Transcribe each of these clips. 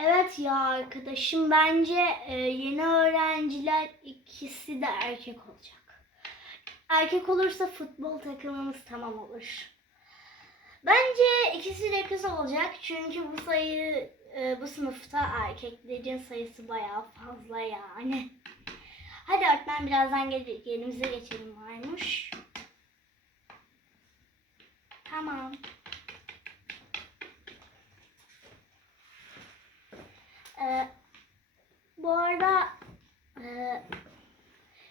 Evet ya arkadaşım bence e, yeni öğrenciler ikisi de erkek olacak. Erkek olursa futbol takımımız tamam olur. Bence ikisi de kız olacak çünkü bu sayı e, bu sınıfta erkeklerin sayısı bayağı fazla yani. Hadi öğretmen birazdan gelecek yerimize geçelim varmış. Tamam. Ee, bu arada e,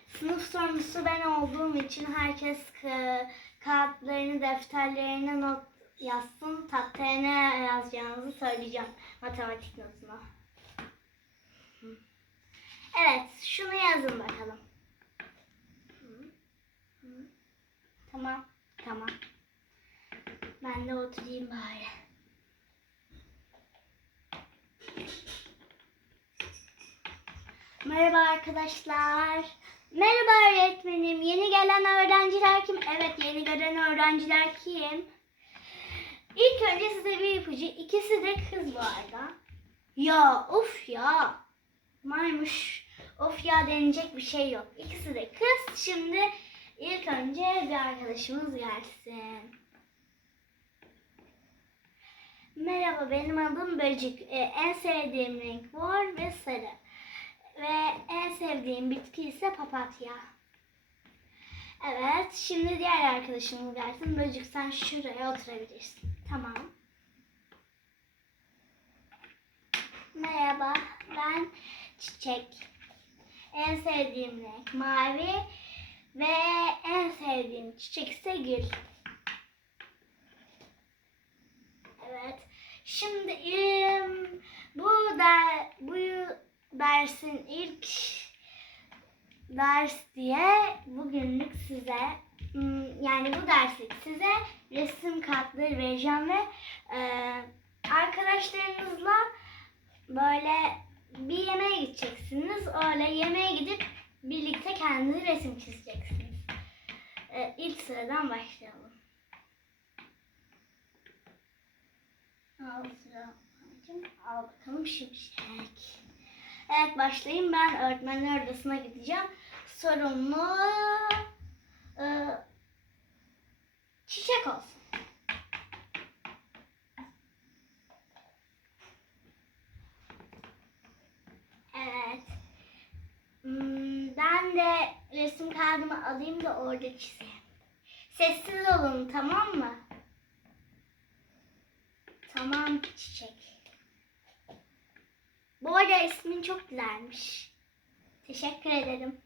sınıf sorumlusu ben olduğum için herkes ka- kağıtlarını, defterlerine not yazsın. Tahtaya ne yazacağınızı söyleyeceğim matematik notuna. Evet, şunu yazın bakalım. Tamam, tamam. Ben de oturayım bari. Merhaba arkadaşlar. Merhaba öğretmenim. Yeni gelen öğrenciler kim? Evet yeni gelen öğrenciler kim? İlk önce size bir ipucu. İkisi de kız bu arada. Ya of ya. Maymuş. Of ya denilecek bir şey yok. İkisi de kız. Şimdi ilk önce bir arkadaşımız gelsin. Merhaba benim adım Böcük. Ee, en sevdiğim renk mor ve sarı. Ve en sevdiğim bitki ise papatya. Evet, şimdi diğer arkadaşımız gelsin. Böcük sen şuraya oturabilirsin. Tamam. Merhaba, ben Çiçek. En sevdiğim renk mavi ve en sevdiğim çiçek ise gül. Evet. Şimdi bu da bu dersin ilk ders diye bugünlük size hmm, yani bu derslik size resim kartları vereceğim ve e, arkadaşlarınızla böyle bir yemeğe gideceksiniz. Öyle yemeğe gidip birlikte kendiniz resim çizeceksiniz. E, ilk sıradan başlayalım. Al sıra. Al bakalım şimşek. Evet başlayayım. Ben öğretmenler odasına gideceğim. Sorumlu e, çiçek olsun. Evet. Hmm, Ben de resim kağıdımı alayım da orada çizeyim. Sessiz olun tamam mı? Tamam çiçek. Bu arada ismin çok güzelmiş. Teşekkür ederim.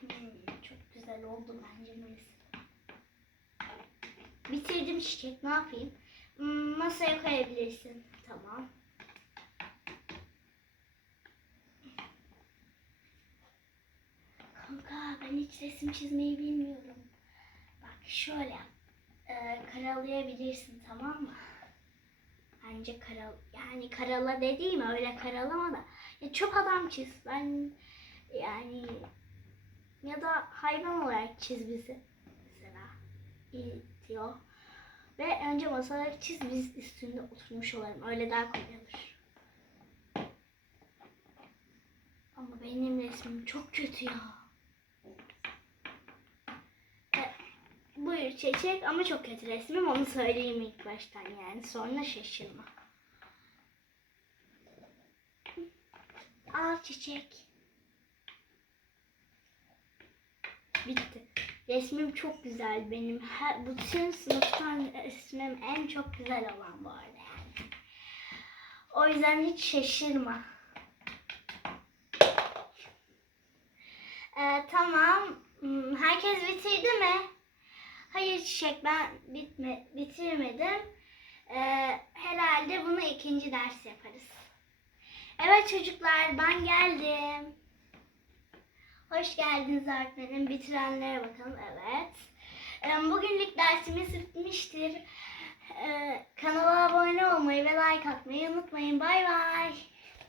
Hmm, çok güzel oldu bence resim. Bitirdim çiçek. Ne yapayım? Hmm, masaya koyabilirsin. Tamam. Kanka ben hiç resim çizmeyi bilmiyorum. Bak şöyle yap e, karalayabilirsin tamam mı? Bence karal yani karala dediğim öyle karalama da ya çok adam çiz ben yani ya da hayvan olarak çiz bizi mesela diyor ve önce masaları çiz biz üstünde oturmuş olalım öyle daha kolay olur. Ama benim resmim çok kötü ya. Buyur çiçek ama çok kötü resmim onu söyleyeyim ilk baştan yani sonra şaşırma. Al çiçek. Bitti. Resmim çok güzel benim. Her, bütün sınıftan resmim en çok güzel olan bu arada yani. O yüzden hiç şaşırma. Ee, tamam. Hmm, Herkes bitirdi mi? Hayır Çiçek ben bitme, bitirmedim. Ee, herhalde bunu ikinci ders yaparız. Evet çocuklar ben geldim. Hoş geldiniz öğretmenim. Bitirenlere bakalım. Evet. Ee, bugünlük dersimiz bitmiştir. Ee, kanala abone olmayı ve like atmayı unutmayın. Bay bay.